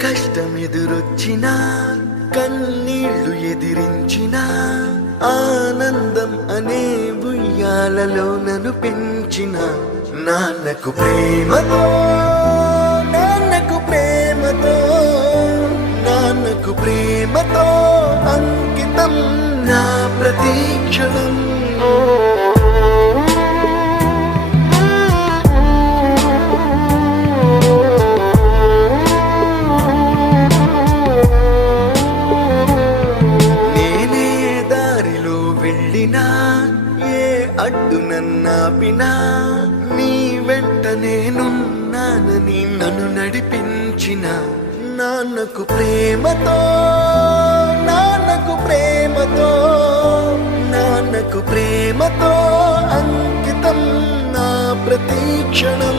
కష్టమెదురొచ్చినా కన్నీళ్లు ఎదిరించినా ఆనందం అనే ఉయ్యాలలో నన్ను పెంచిన నాన్నకు ప్రేమతో నాన్నకు ప్రేమతో నాన్నకు ప్రేమతో అంకితం నా ప్రతీక్షణం. నేనే దారిలో వెళ్ళినా ఏ అడ్డు నన్నాపినా నీ వెంట నేనున్నానని నన్ను నడిపించిన నాన్నకు ప్రేమతో నాన్నకు ప్రేమతో నాన్నకు ప్రేమతో అంకితం నా ప్రతీక్షణం.